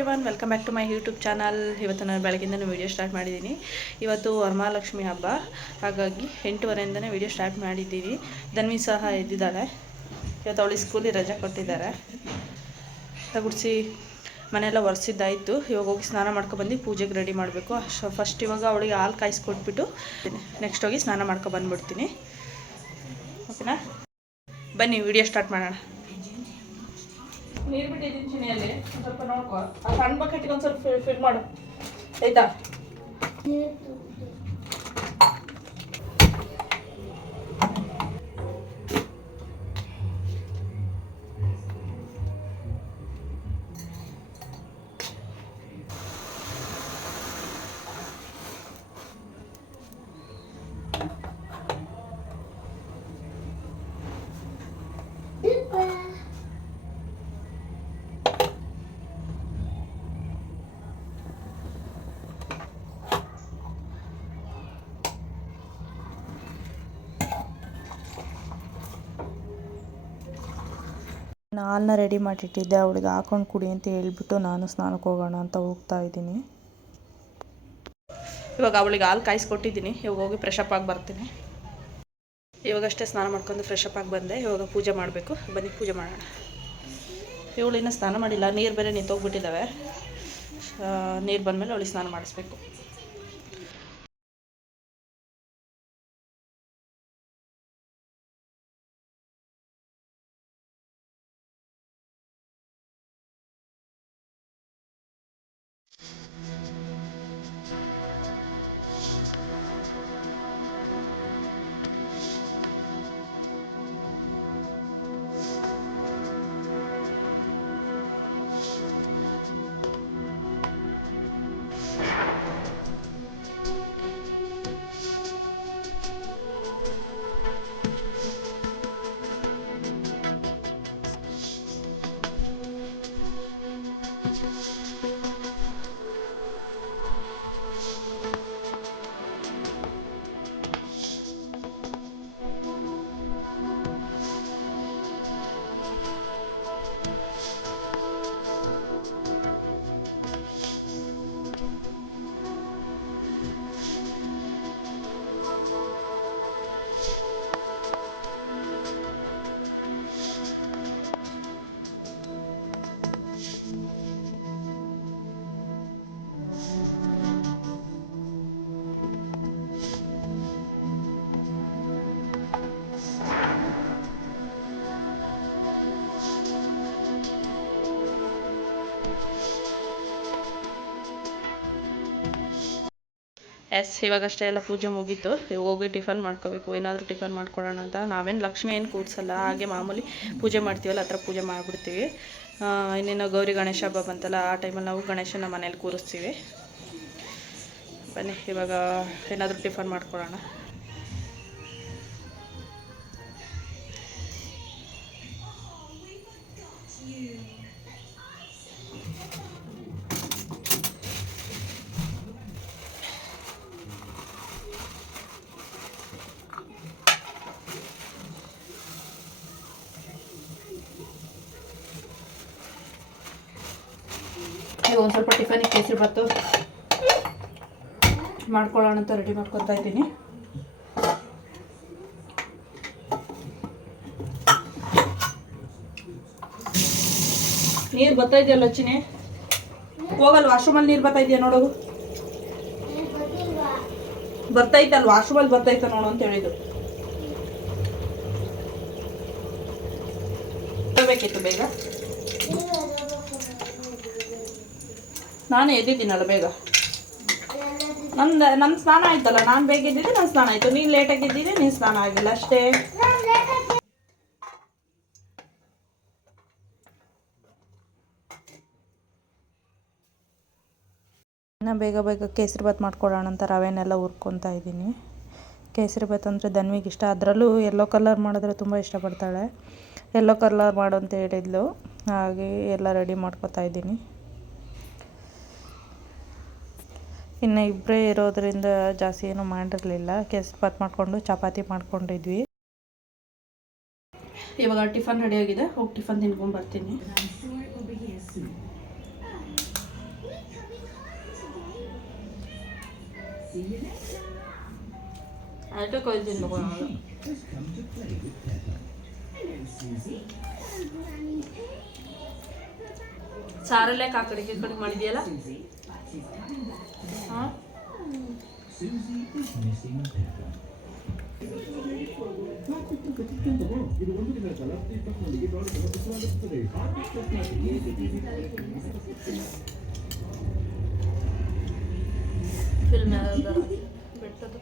Everyone, welcome back to my YouTube channel. ಇವತ್ತು ನಾನು ಬೆಳಗ್ಗಿಂದನೂ video start ಮಾಡಿದ್ದೀನಿ. ಇವತ್ತು ವರಮಹಾಲಕ್ಷ್ಮಿ ಹಬ್ಬ, ಹಾಗಾಗಿ 8:30ಇಂದನೇ ವೀಡಿಯೋ ಸ್ಟಾರ್ಟ್ ಮಾಡಿದ್ದೀನಿ. ಧನ್ವಿ ಸಹ ಎದ್ದಿದ್ದಾಳೆ. ಇವತ್ತು ಅವಳಿಗೆ ಸ್ಕೂಲಿಗೆ ರಜೆ ಕೊಟ್ಟಿದ್ದಾರೆ. ತಗುಡಿಸಿ ಮನೆಯೆಲ್ಲ ಒರೆಸಿದ್ದಾಯಿತು. ಇವಾಗ ಹೋಗಿ ಸ್ನಾನ ಮಾಡ್ಕೊಬಂದು ಪೂಜೆಗೆ ರೆಡಿ ಮಾಡಬೇಕು. ಫಸ್ಟ್ ಇವಾಗ ಅವಳಿಗೆ ಹಾಲು ಕಾಯಿಸ್ಕೊಟ್ಬಿಟ್ಟು ನೆಕ್ಸ್ಟ್ ಹೋಗಿ ಸ್ನಾನ ಮಾಡ್ಕೊಬಂದ್ಬಿಡ್ತೀನಿ. ಓಕೆನಾ, ಬನ್ನಿ ವೀಡಿಯೋ ಸ್ಟಾರ್ಟ್ ಮಾಡೋಣ. ನೀರು ಬಿಟ್ಟಿದ್ದೀನಿ ಚಿನಿಯಲ್ಲಿ, ಒಂದು ಸ್ವಲ್ಪ ನೋಡ್ಕೊ. ಆ ಸಣ್ಣ ಬಕೆಟ್ಗೆ ಒಂದು ಸ್ವಲ್ಪ ಫಿಲ್ ಮಾಡು, ಆಯ್ತಾ? ಹಾಲನ್ನ ರೆಡಿ ಮಾಡಿಟ್ಟಿದ್ದೆ. ಅವಳಿಗೆ ಹಾಕೊಂಡು ಕುಡಿ ಅಂತ ಹೇಳ್ಬಿಟ್ಟು ನಾನು ಸ್ನಾನಕ್ಕೆ ಹೋಗೋಣ ಅಂತ ಹೋಗ್ತಾ ಇದ್ದೀನಿ. ಇವಾಗ ಅವಳಿಗೆ ಹಾಲು ಕಾಯಿಸ್ಕೊಟ್ಟಿದ್ದೀನಿ. ಇವಾಗ ಹೋಗಿ ಫ್ರೆಶ್ ಅಪ್ ಆಗಿ ಬರ್ತೀನಿ. ಇವಾಗಷ್ಟೇ ಸ್ನಾನ ಮಾಡ್ಕೊಂಡು ಫ್ರೆಶ್ ಅಪ್ ಆಗಿ ಬಂದೆ. ಇವಾಗ ಪೂಜೆ ಮಾಡಬೇಕು. ಬನ್ನಿ ಪೂಜೆ ಮಾಡೋಣ. ಇವಳಿನ್ನ ಸ್ನಾನ ಮಾಡಿಲ್ಲ, ನೀರು ಬೇರೆ ನಿಂತೋಗ್ಬಿಟ್ಟಿದ್ದಾವೆ. ನೀರು ಬಂದಮೇಲೆ ಅವಳಿಗೆ ಸ್ನಾನ ಮಾಡಿಸ್ಬೇಕು. ಇವಾಗಷ್ಟೇ ಎಲ್ಲ ಪೂಜೆ ಮುಗೀತು. ಹೋಗಿ ಟಿಫನ್ ಮಾಡ್ಕೋಬೇಕು. ಏನಾದರೂ ಟಿಫನ್ ಮಾಡ್ಕೊಳ್ಳೋಣ ಅಂತ. ನಾವೇನು ಲಕ್ಷ್ಮಿ ಏನು ಕೂರಿಸಲ್ಲ, ಹಾಗೆ ಮಾಮೂಲಿ ಪೂಜೆ ಮಾಡ್ತೀವಲ್ಲ, ಆ ಥರ ಪೂಜೆ ಮಾಡಿಬಿಡ್ತೀವಿ. ಇನ್ನೇನು ಗೌರಿ ಗಣೇಶ ಹಬ್ಬ ಬಂತಲ್ಲ, ಆ ಟೈಮಲ್ಲಿ ನಾವು ಗಣೇಶನ ಮನೇಲಿ ಕೂರಿಸ್ತೀವಿ. ಬನ್ನಿ ಇವಾಗ ಏನಾದರೂ ಟಿಫನ್ ಮಾಡ್ಕೊಳ್ಳೋಣ. ಈಗ ಒಂದು ಸ್ವಲ್ಪ ಟಿಫನಿಗೆ ಕೇಸರಿ ಬಾತು ಮಾಡ್ಕೊಳ್ಳೋಣ ಅಂತ ರೆಡಿ ಮಾಡ್ಕೊತಾ ಇದ್ದೀನಿ. ನೀರು ಬರ್ತಾ ಇದೆಯಲ್ಲ ಚಿನಿ, ಹೋಗಲ್ಲ ವಾಶ್ರೂಮಲ್ಲಿ ನೀರು ಬರ್ತಾ ಇದೆಯಾ ನೋಡೋದು. ಬರ್ತೈತಲ್ಲ ವಾಶ್ರೂಮಲ್ಲಿ ಬರ್ತೈತ ನೋಡು ಅಂತ ಹೇಳಿದ್ದು. ಬೇಕಿತ್ತು ಬೇಗ, ನಾನೇ ಎದ್ದಿದ್ದೀನಲ್ಲ ಬೇಗ. ನನ್ನ ಸ್ನಾನ ಆಯ್ತಲ್ಲ, ನಾನು ಬೇಗ ಎದ್ದಿದ್ದೆ, ನನ್ನ ಸ್ನಾನ ಆಯಿತು. ನೀನು ಲೇಟಾಗಿ ಎದ್ದಿದ್ದೆ, ನೀನು ಸ್ನಾನ ಆಗಿಲ್ಲ ಅಷ್ಟೇ. ಇನ್ನು ಬೇಗ ಬೇಗ ಕೇಸರಿ ಬಾತ್ ಮಾಡ್ಕೊಳ್ಳೋಣ ಅಂತ ರವೆನೆಲ್ಲ ಹುರ್ಕೊತಾ ಇದ್ದೀನಿ. ಕೇಸರಿ ಬಾತ್ ಅಂದರೆ ಧನ್ವಿಗೆ ಇಷ್ಟ. ಅದರಲ್ಲೂ ಯೆಲ್ಲೋ ಕಲರ್ ಮಾಡಿದ್ರೆ ತುಂಬ ಇಷ್ಟಪಡ್ತಾಳೆ. ಯೆಲ್ಲೋ ಕಲರ್ ಮಾಡು ಅಂತ ಹೇಳಿದ್ಲು, ಹಾಗೆ ಎಲ್ಲ ರೆಡಿ ಮಾಡ್ಕೊತಾ ಇದ್ದೀನಿ. ಇನ್ನು ಇಬ್ಬರೇ ಇರೋದರಿಂದ ಜಾಸ್ತಿ ಏನೂ ಮಾಡಿರಲಿಲ್ಲ. ಕೇಸರಿ ಬಾತ್ ಮಾಡಿಕೊಂಡು ಚಪಾತಿ ಮಾಡ್ಕೊಂಡಿದ್ವಿ. ಇವಾಗ ಟಿಫನ್ ರೆಡಿ ಆಗಿದೆ, ಹೋಗಿ ಟಿಫನ್ ತಿನ್ಕೊಂಡು ಬರ್ತೀನಿ. ಆಯ್ತು ಕೊಯ್ತೀನಿ ಸಾರಲ್ಲೇ ಕಾಕಡಿಗೆ ಕಡೆ ಮಾಡಿದೆಯಲ್ಲ ಹಾಂ ಫಿಲ್ಮ್ ಬೆಟ್ಟದ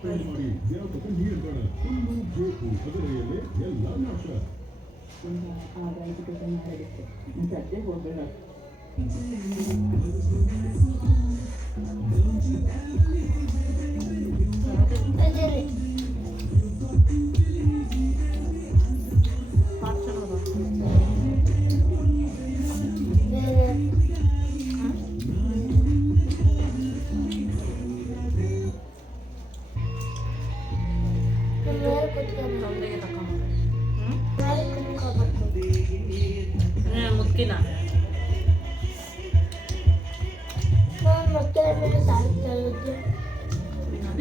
ಮುಕ್ಕಿನ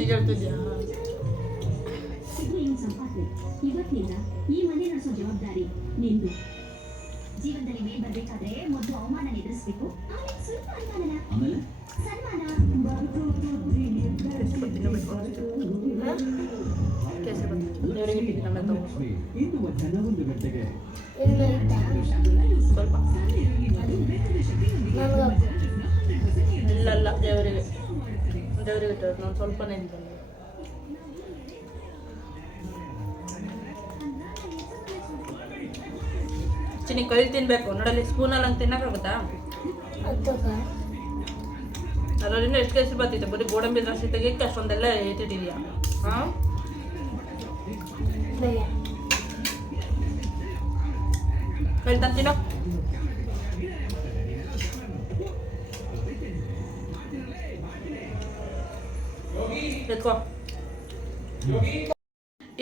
ಈಗ ಹೇಳ್ತಿದ್ಯಾ ಇವತ್ತಿನಿಂದ ಈ ಮನೆ ನಡೆಸೋ ಜವಾಬ್ದಾರಿ ನಿಂದು. ಜೀವನದಲ್ಲಿ ಮೇಲ್ ಬರ್ಬೇಕಾದ್ರೆ ಮೊದಲು ಅವಮಾನ ಎದುರಿಸ್ಬೇಕು, ಆಮೇಲೆ ಸ್ವಲ್ಪ ಅನುಮಾನ, ಸನ್ಮಾನ. ಸ್ವಲ್ಪ ಇಲ್ಲ ದೇವರಿಗೆ ನಾನು ಸ್ವಲ್ಪನೇ ಇದ್ದೀನಿ. ಚಿನಿ ಕೈ ತಿನ್ಬೇಕು ನೋಡಲ್ಲಿ ಸ್ಪೂನಲ್ಲಿ ಹಂಗೆ ತಿನ್ನಕ್ಕಾಗುತ್ತಾ? ಅದರಿಂದ ಎಷ್ಟು ಕೇಸರಿ ಬರ್ತಿತ್ತು ಬರೀ ಗೋಡಂಬಿ ದ್ರಾಕ್ಷಿ ತೆಗಿಯಕ್ಕೆ ಅಷ್ಟೊಂದೆಲ್ಲ ಎತ್ತಿಟ್ಟಿದ್ಯಾ? ಹಾಂ ಕೈ ತಂತೀನೋ ಎತ್ಕೋ.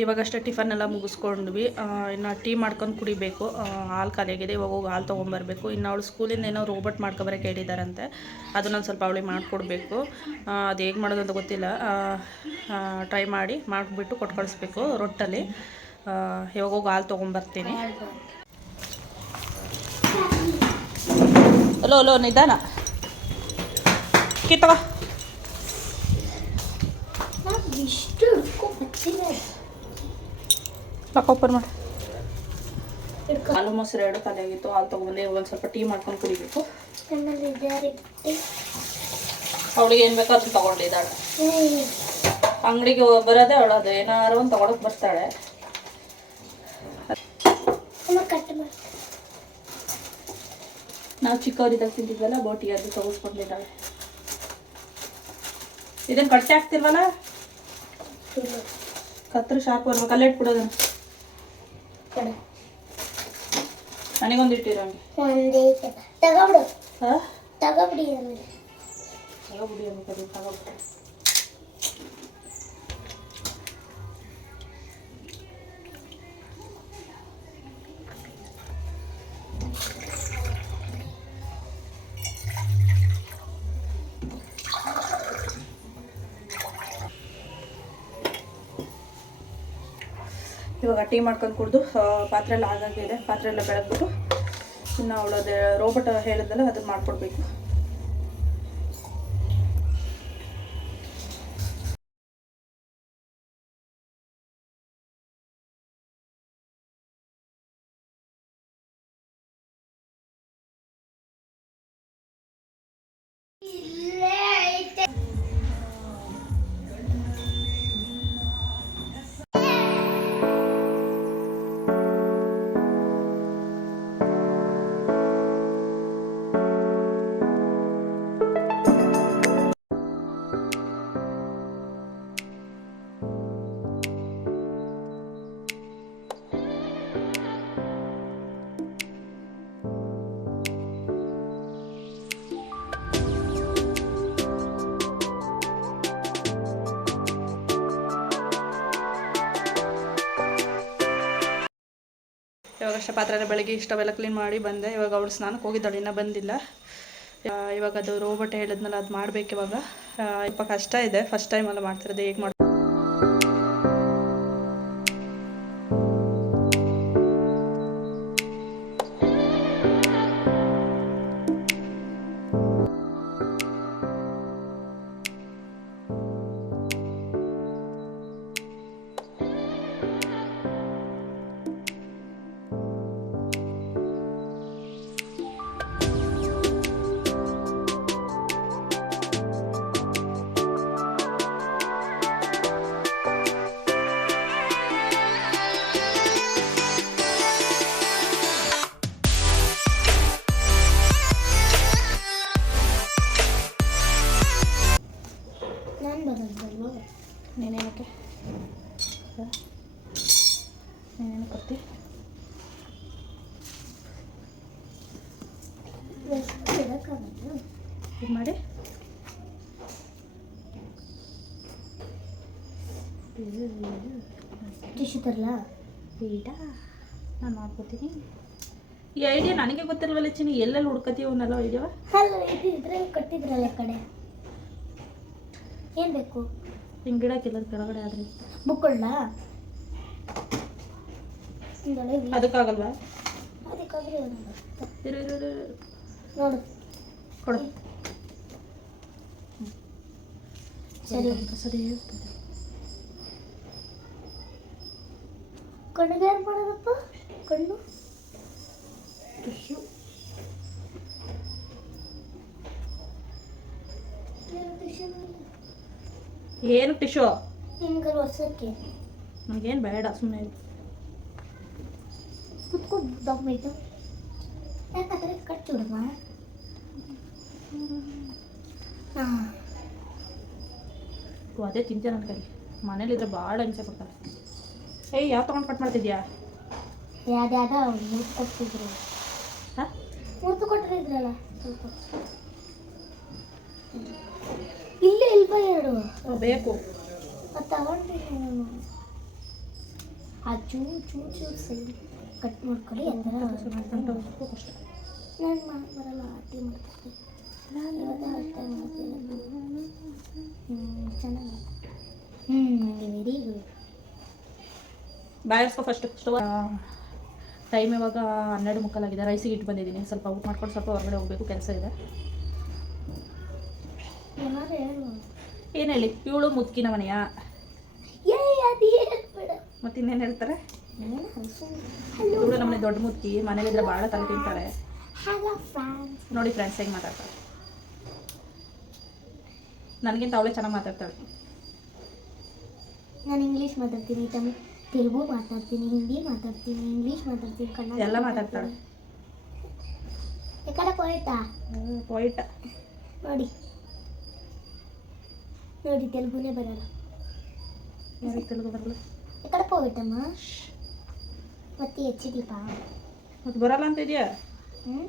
ಇವಾಗಷ್ಟೇ ಟಿಫನ್ ಎಲ್ಲ ಮುಗಿಸ್ಕೊಂಡ್ವಿ. ಇನ್ನು ಟೀ ಮಾಡ್ಕೊಂಡು ಕುಡಿಬೇಕು. ಹಾಲು ಖಾಲಿಯಾಗಿದೆ. ಇವಾಗ ಹೋಗಿ ಹಾಲು ತೊಗೊಂಬರ್ಬೇಕು. ಇನ್ನು ಅವಳು ಸ್ಕೂಲಿಂದ ಏನೋ ರೋಬೋಟ್ ಮಾಡ್ಕೊಬರಕ್ಕೆ ಹೇಳಿದಾರಂತೆ. ಅದನ್ನೊಂದು ಸ್ವಲ್ಪ ಅವಳಿಗೆ ಮಾಡಿಕೊಡ್ಬೇಕು. ಅದು ಹೇಗೆ ಮಾಡೋದು ಅಂತ ಗೊತ್ತಿಲ್ಲ. ಟ್ರೈ ಮಾಡಿಬಿಟ್ಟು ಕೊಟ್ಟು ಕಳಿಸ್ಬೇಕು ರೊಟ್ಟಲ್ಲಿ. ಇವಾಗ ಹೋಗಿ ಹಾಲು ತೊಗೊಂಬರ್ತೀನಿ. ಅಲೋ ನಿಧಾನ ಕಿತ್ತವ ಓಪನ್ ಮಾಡಿ. ಹಾಲು ಮೊಸರು ಎರಡು ಖಾಲಿಯಾಗಿತ್ತು. ಹಾಲು ತೊಗೊಂಬಂದೆ. ಒಂದು ಸ್ವಲ್ಪ ಟೀ ಮಾಡ್ಕೊಂಡು ಕುಡಿಬೇಕು. ಅವಳಿಗೆ ಏನು ಬೇಕೋ ಅದನ್ನ ತೊಗೊಂಡಿದ್ದಾಳೆ. ಅಂಗಡಿಗೆ ಬರೋದೇ ಅವಳು ಅದು ಏನಾರು ಒಂದು ತೊಗೊಳಕ್ಕೆ ಬರ್ತಾಳೆ. ನಾವು ಚಿಕ್ಕವರಿದ್ದಾಗ ತಿಂತಿದ್ವಲ್ಲ ಬೋಟಿ, ಅದು ತಗೋಸ್ಕೊಂಡಿದ್ದಾಳೆ. ಇದನ್ನು ಕಟ್ಟೆ ಹಾಕ್ತಿಲ್ವಲ್ಲ, ಕತ್ತರ ಶಾರ್ಪ್ ಬರ್ಬೇಕು. ಅಲ್ಲೇ ಇಟ್ಬಿಡೋದನ್ನು. ನನಗೊಂದು ಇಟ್ಟಿರಂಗೆ ತಗೋಬಿಡಿ ಇವಾಗ ಟೀ ಮಾಡ್ಕೊಂಡು ಕುಡಿದು ಪಾತ್ರೆ ಎಲ್ಲ ಆಗಾಗಿದೆ. ಪಾತ್ರೆ ಎಲ್ಲ ಬೆಳಗ್ಬಿಟ್ಟು ಇನ್ನು ಅವಳದೇ ರೋಬೋಟ್ ಹೇಳಿದ್ದಲ್ಲ ಅದನ್ನು ಮಾಡಿಕೊಡ್ಬೇಕು. ಇವಾಗಷ್ಟೇ ಪಾತ್ರೆ ಬೆಳಗ್ಗೆ ಇಷ್ಟವೆಲ್ಲ ಕ್ಲೀನ್ ಮಾಡಿ ಬಂದೆ. ಇವಾಗ ಅವಳು ಸ್ನಾನಕ್ಕೆ ಹೋಗಿದ್ದಾಳೆ, ಇನ್ನೂ ಬಂದಿಲ್ಲ. ಇವಾಗ ಅದು ರೋಬಟ್ ಹೇಳಿದ್ನಲ್ಲ ಅದು ಮಾಡಬೇಕು ಇವಾಗ. ಸ್ವಲ್ಪ ಕಷ್ಟ ಇದೆ, ಫಸ್ಟ್ ಟೈಮ್ ಎಲ್ಲ ಮಾಡ್ತಿರೋದು. ಹೇಗೆ ಮಾಡಿ ನೀನೇನಕ್ಕೆ ಕೊಡ್ತಿ ಇದು ಮಾಡಿ ಟಿಶ್ಯೂ ತರಲ್ಲ ಬೇಡ, ನಾನು ಮಾಡ್ಕೋತೀನಿ. ಈ ಐಡಿಯಾ ನನಗೆ ಗೊತ್ತಿಲ್ವಲ್ಲ ಚಿನ್ನಿ, ಎಲ್ಲೆಲ್ಲಿ ಹುಡ್ಕತೀವಿ ಅವನ್ನೆಲ್ಲ ಐಡಿಯಾ. ಅಲ್ಲ ಇದು ಇದ್ರಲ್ಲಿ ಕಟ್ಟಿದ್ರಲ್ಲ ಕಡೆ ಏನು ಬೇಕು? ಹಿಂಗೆ ಗಿಡಕ್ಕೆಲ್ಲದ ಕೆಳಗಡೆ ಆದರೆ ಬುಕ್ಕೊಳ್ಳ ಅದಕ್ಕಾಗಲ್ವಾ? ಅದಕ್ಕಾದ್ರೆ ಇರು ನೋಡು ಕೊಡು. ಸರಿ ಸರಿ. ಕಣ್ಣಿಗೆ ಏನು ಮಾಡೋದಪ್ಪ? ಕಣ್ಣು ಟಿಶ್ಯೂ ಏನು ಟಿಶ್ಯೂ? ನಿಮ್ಗೆ ವರ್ಷಕ್ಕೆ ನನಗೇನು ಬೇಡ, ಸುಮ್ಮನೆ ಕುತ್ಕೊಂಡು ದಮ್ಮಿಟ್ಟು ಯಾಕಂದ್ರೆ ಕಟ್ಟಿ ಬಿಡಮ್ಮ. ಹಾಂ ಅದೇ ತಿಂತೆ ನನ್ನ ಕೈ. ಮನೇಲಿದ್ರೆ ಭಾಳ ಹಿಂಸೆ ಕೊಡ್ತಾರೆ. ಏಯ್ ಯಾವ ತೊಗೊಂಡು ಕಟ್ ಮಾಡ್ತಿದ್ಯಾ? ಯಾವ್ದ್ಯಾವ್ದ ಮುರ್ತು ಕೊಡ್ತಿದ್ರು. ಹಾಂ ಮುರ್ತು ಕೊಟ್ಟಿದ್ರಲ್ಲ ಸ್ವಲ್ಪ ಇಲ್ಲೇ ಇಲ್ವ ಎರಡು ಬೇಕು. ಅದು ತಗೊಂಡಿದ್ದೀನಿ ನಾನು. ಆ ಚೂರು ಸರಿ ಕಟ್ ಮಾಡ್ಕೊಳ್ಳಿ. ಆ ಥರ ನಾನು ಬರಲ್ಲ, ಆಟಿ ಮಾಡ್ತೀನಿ. ಚೆನ್ನಾಗಿ ವೆರಿ ಗುಡ್. ಬಾಯರ್ಸ್ಕೊ ಫಸ್ಟ್. ಟೈಮ್ ಇವಾಗ 12:15 ರೈಸಿಗೆ ಇಟ್ಟು ಬಂದಿದ್ದೀನಿ. ಸ್ವಲ್ಪ ಊಟ ಮಾಡ್ಕೊಂಡು ಸ್ವಲ್ಪ ಹೊರಗಡೆ ಹೋಗಬೇಕು, ಕೆಲಸ ಇದೆ. ಏನಾದ್ರು ಹೇಳು. ಏನು ಹೇಳಿ? ಇವಳು ಮುದ್ಕಿನ ಮನೆಯ ಅದು ಹೇಳ್ಬೇಡ. ಮತ್ತೆ ಇನ್ನೇನು ಹೇಳ್ತಾರೆ? ಇವಳು ನಮ್ಮನೆ ದೊಡ್ಡ ಮುದ್ಕಿ, ಮನೇಲಿದ್ರೆ ಭಾಳ ತಲೆ ತಿಂತಾಳೆ. ನೋಡಿ ಫ್ರೆಂಡ್ಸ್ ಹೆಂಗೆ ಮಾತಾಡ್ತಾಳೆ. ನನಗಿಂತ ಅವಳೇ ಚೆನ್ನಾಗಿ ಮಾತಾಡ್ತಾಳೆ. ನಾನು ಇಂಗ್ಲೀಷ್ ಮಾತಾಡ್ತೀನಿ, ತೆಲುಗು ಮಾತಾಡ್ತೀನಿ, ಹಿಂದಿ ಮಾತಾಡ್ತೀನಿ, ಇಂಗ್ಲೀಷ್ ಮಾತಾಡ್ತೀನಿ, ಕನ್ನಡ ಎಲ್ಲ ಮಾತಾಡ್ತಾಳೆ. ಯಾಕಡೆ ಪೋಯಿಟಾ? ಪೋಯಿಟ ನೋಡಿ ತೆಲುಗುನೇ ಬರಲ್ಲ. ಯಾರಿಗೆ ತೆಲುಗು ಬರಲ್ಲ? ಯಾಕಡೆ ಪೋಯಿಟಮ್ಮ? ಮತ್ತೆ ಹೆಚ್ಚಿದೀಪ ಮತ್ತೆ ಬರಲ್ಲ ಅಂತ ಇದೆಯಾ? ಹ್ಞೂ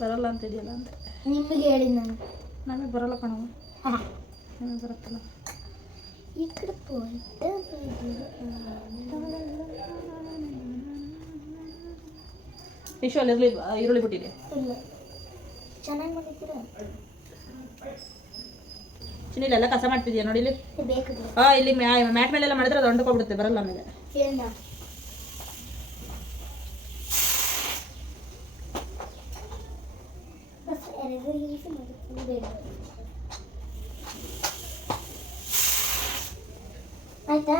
ಬರಲ್ಲ ಅಂತ ಇದೆಯಲ್ಲ ಅಂತ ನಿಮಗೆ ಹೇಳಿದ್ದು ನಾನು. ನಮಗೆ ಬರಲ್ಲ ಕಣವ. ಹಾಂ ನಮಗೆ ಬರುತ್ತಲ್ಲ. ಈ ಕಡೆ ಪೋಯಿಟ ಟಿಶ್ಯೂ ಅಲ್ಲಿ ಈರುಳ್ಳಿ ಬಿಟ್ಟಿದೆ. ಇಲ್ಲ ಚೆನ್ನಾಗಿ ಮಾಡಿದ್ದೀರಾ. ಚಿನ್ನಿಲೆಲ್ಲ ಕಸ ಮಾಡ್ತಿದ್ಯಾ ನೋಡಿ ಇಲ್ಲಿ. ಬೇಕು ಇಲ್ಲಿ ಮ್ಯಾಟ್ ಮೇಲೆಲ್ಲ ಮಾಡಿದ್ರೆ ಅದು ಅಂಟ್ಕೊಬಿಡುತ್ತೆ, ಬರಲ್ಲ ಆಮೇಲೆ. ಏನ ಆಯ್ತಾ?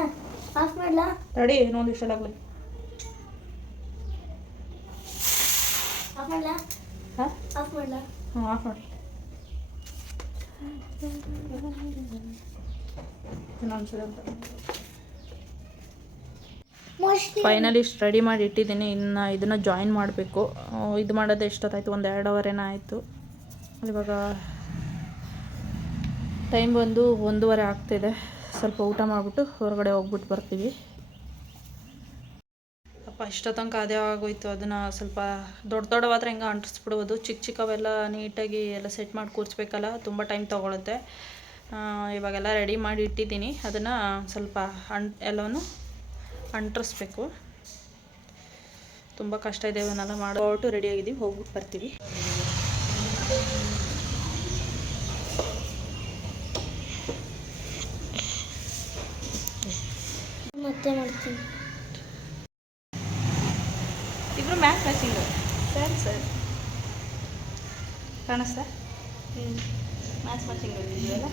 ಆಫ್ ಮಾಡ್ಲಾ? ರೆಡಿ, ಇನ್ನೊಂದು ಇಷ್ಟಲಾಗಲಿ. ಆಫ್ ಮಾಡ್ಲಾ? ಹಾಂ ಆಫ್ ಮಾಡ್ಲಾ? ಹಾಂ ಆಫ್ ಮಾಡಿ. ಫೈನಲಿ ರೆಡಿ ಮಾಡಿ ಇಟ್ಟಿದ್ದೀನಿ. ಇನ್ನು ಇದನ್ನು ಜಾಯಿನ್ ಮಾಡಬೇಕು. ಇದು ಮಾಡೋದು ಎಷ್ಟೊತ್ತಾಯಿತು? ಒಂದು 2 ಅವರೇನ ಆಯಿತು. ಇವಾಗ ಟೈಮ್ ಬಂದು 1:15 ಆಗ್ತಿದೆ. ಸ್ವಲ್ಪ ಊಟ ಮಾಡಿಬಿಟ್ಟು ಹೊರಗಡೆ ಹೋಗ್ಬಿಟ್ಟು ಬರ್ತೀವಿ. ಅಪ್ಪ ಇಷ್ಟ ತನಕ ಅದೇ ಆಗೋಯ್ತು. ಅದನ್ನು ಸ್ವಲ್ಪ ದೊಡ್ಡವಾದ್ರೆ ಹೆಂಗೆ ಅಂಟಿಸ್ಬಿಡ್ಬೋದು. ಚಿಕ್ಕವೆಲ್ಲ ನೀಟಾಗಿ ಎಲ್ಲ ಸೆಟ್ ಮಾಡಿ ಕೂರಿಸ್ಬೇಕಲ್ಲ, ತುಂಬ ಟೈಮ್ ತೊಗೊಳುತ್ತೆ. ಇವಾಗೆಲ್ಲ ರೆಡಿ ಮಾಡಿ ಇಟ್ಟಿದ್ದೀನಿ. ಅದನ್ನು ಸ್ವಲ್ಪ ಎಲ್ಲವನ್ನು ಅಂಟಿಸ್ಬೇಕು. ತುಂಬ ಕಷ್ಟ ಇದೆ ಇವನ್ನೆಲ್ಲ ಮಾಡೋಟು. ರೆಡಿಯಾಗಿದ್ದೀವಿ, ಹೋಗ್ಬಿಟ್ಟು ಬರ್ತೀವಿ. ಕಾಣಿಸ್ತಾ? ಮ್ಯಾಚಿಂಗ್ ಬಂದಿದ್ದೀವಲ್ಲ.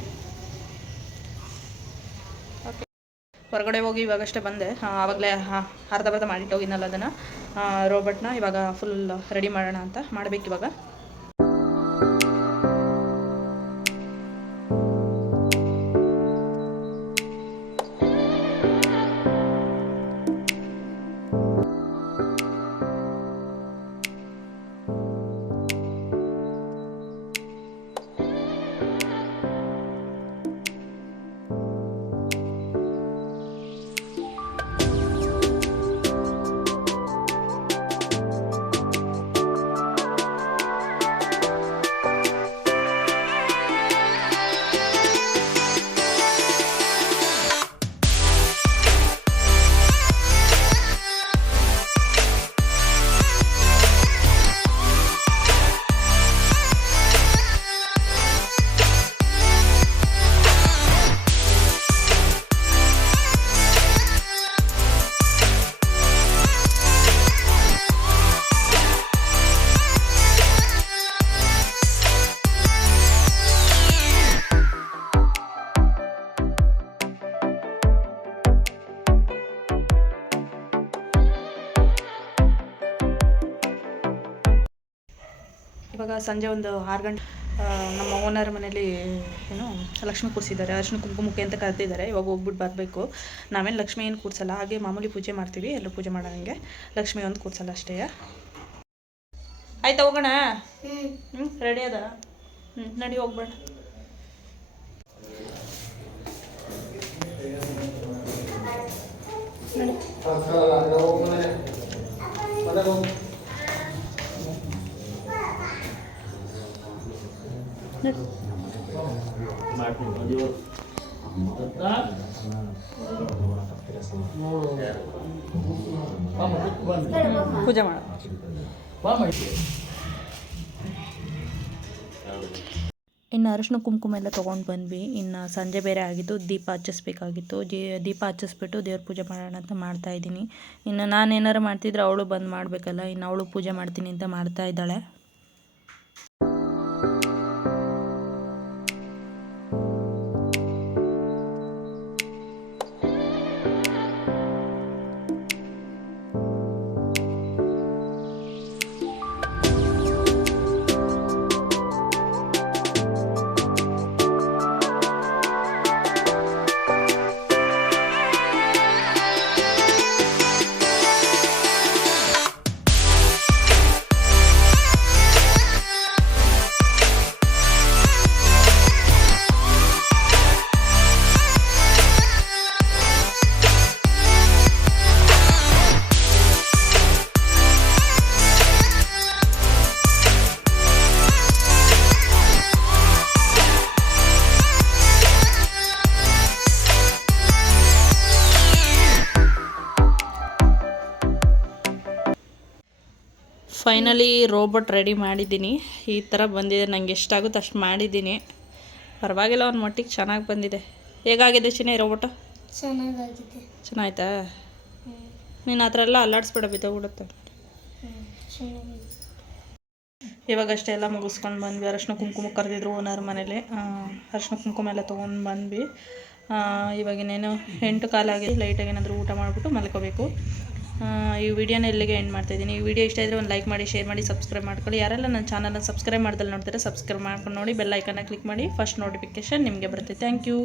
ಓಕೆ, ಹೊರಗಡೆ ಹೋಗಿ ಇವಾಗಷ್ಟೇ ಬಂದೆ. ಆವಾಗಲೇ ಅರ್ಧ ಬರ್ಧ ಮಾಡಿಟ್ಟು ಹೋಗಿದ್ನಲ್ಲ ಅದನ್ನು, ರೋಬೋಟ್ನ ಇವಾಗ ಫುಲ್ ರೆಡಿ ಮಾಡೋಣ ಅಂತ ಮಾಡಬೇಕು ಇವಾಗ. ಇವಾಗ ಸಂಜೆ ಒಂದು 6 ಗಂಟೆ. ನಮ್ಮ ಓನರ್ ಮನೇಲಿ ಏನು ಲಕ್ಷ್ಮಿ ಕೂರಿಸಿದ್ದಾರೆ, ಅರ್ಶಿನ ಕುಂಕುಮಕ್ಕೆ ಅಂತ ಕರೆದಿದ್ದಾರೆ. ಇವಾಗ ಹೋಗ್ಬಿಟ್ಟು ಬರಬೇಕು. ನಾವೇನು ಲಕ್ಷ್ಮಿ ಏನು ಕೂರಿಸಲ್ಲ, ಹಾಗೆ ಮಾಮೂಲಿ ಪೂಜೆ ಮಾಡ್ತೀವಿ, ಎಲ್ಲರೂ ಪೂಜೆ ಮಾಡೋಂಗೆ. ಲಕ್ಷ್ಮಿ ಒಂದು ಕೂರಿಸಲ್ಲ ಅಷ್ಟೇ. ಆಯ್ತಾ, ಹೋಗೋಣ? ರೆಡಿ ಅದ? ನಡಿ ಹೋಗ್ಬೇಡ. ಪೂಜೆ ಮಾಡ. ಇನ್ನು ಅರಿಶಿನ ಕುಂಕುಮ ಎಲ್ಲ ತೊಗೊಂಡು ಬಂದ್ವಿ. ಇನ್ನು ಸಂಜೆ ಬೇರೆ ಆಗಿತ್ತು, ದೀಪ ಹಚ್ಚಿಸ್ಬೇಕಾಗಿತ್ತು. ದೀಪ ಹಚ್ಚಿಸ್ಬಿಟ್ಟು ದೇವ್ರ ಪೂಜೆ ಮಾಡೋಣ ಅಂತ ಮಾಡ್ತಾಯಿದ್ದೀನಿ. ಇನ್ನು ನಾನು ಏನಾರು ಮಾಡ್ತಿದ್ರೆ ಅವಳು ಬಂದು ಮಾಡಬೇಕಲ್ಲ, ಇನ್ನು ಅವಳು ಪೂಜೆ ಮಾಡ್ತೀನಿ ಅಂತ ಮಾಡ್ತಾ ಇದ್ದಾಳೆ. ಫೈನಲಿ ರೋಬೋಟ್ ರೆಡಿ ಮಾಡಿದ್ದೀನಿ. ಈ ಥರ ಬಂದಿದೆ. ನನಗೆ ಎಷ್ಟಾಗುತ್ತೆ ಅಷ್ಟು ಮಾಡಿದ್ದೀನಿ. ಪರವಾಗಿಲ್ಲ, ಒಂದು ಮಟ್ಟಿಗೆ ಚೆನ್ನಾಗಿ ಬಂದಿದೆ. ಹೇಗಾಗಿದೆ ಚಿನ್ನಿ ರೋಬೋಟು? ಚೆನ್ನಾಗಾಗಿದೆ. ಚೆನ್ನಾಯ್ತಾ? ನೀನು ಆ ಥರ ಎಲ್ಲ ಅಲ್ಲಾಡಿಸ್ಬೇಡ, ಬಿದ್ದೋಗ್ಬಿಡುತ್ತೆ. ಇವಾಗಷ್ಟೇ ಎಲ್ಲ ಮುಗಿಸ್ಕೊಂಡು ಬಂದ್ವಿ. ಅರಶಿನ ಕುಂಕುಮ ಕರೆದಿದ್ರು ಓನರ್ ಮನೇಲಿ. ಅರಶಿನ ಕುಂಕುಮ ಎಲ್ಲ ತೊಗೊಂಡು ಬಂದ್ವಿ. ಇವಾಗಿನ್ನೇನು 8 ಕಾಲಾಗಿದೆ. ಲೈಟಾಗಿ ಏನಾದರೂ ಊಟ ಮಾಡಿಬಿಟ್ಟು ಮಲ್ಕೋಬೇಕು. ಈ ವಿಡಿಯೋನ ಇಲ್ಲಿಗೆ ಎಂಡ್ ಮಾಡ್ತಾಯಿದ್ದೀನಿ. ಈ ವಿಡಿಯೋ ಇಷ್ಟ ಇದ್ದರೆ ಒಂದು ಲೈಕ್ ಮಾಡಿ, ಶೇರ್ ಮಾಡಿ, ಸಬ್ಸ್ಕ್ರೈಬ್ ಮಾಡ್ಕೊಳ್ಳಿ. ಯಾರೆಲ್ಲ ನನ್ನ ಚಾನಲ್ನ ಸಬ್ಸ್ಕ್ರೈಬ್ ಮಾಡ್ದಲ್ಲಿ ನೋಡ್ತಾರೆ, ಸಬ್ಸ್ಕ್ರೈಬ್ ಮಾಡ್ಕೊಂಡು ನೋಡಿ, ಬೆಲ್ ಐಕನ್ನ ಕ್ಲಿಕ್ ಮಾಡಿ. ಫಸ್ಟ್ ನೋಟಿಫಿಕೇಷನ್ ನಿಮಗೆ ಬರುತ್ತೆ. Thank you.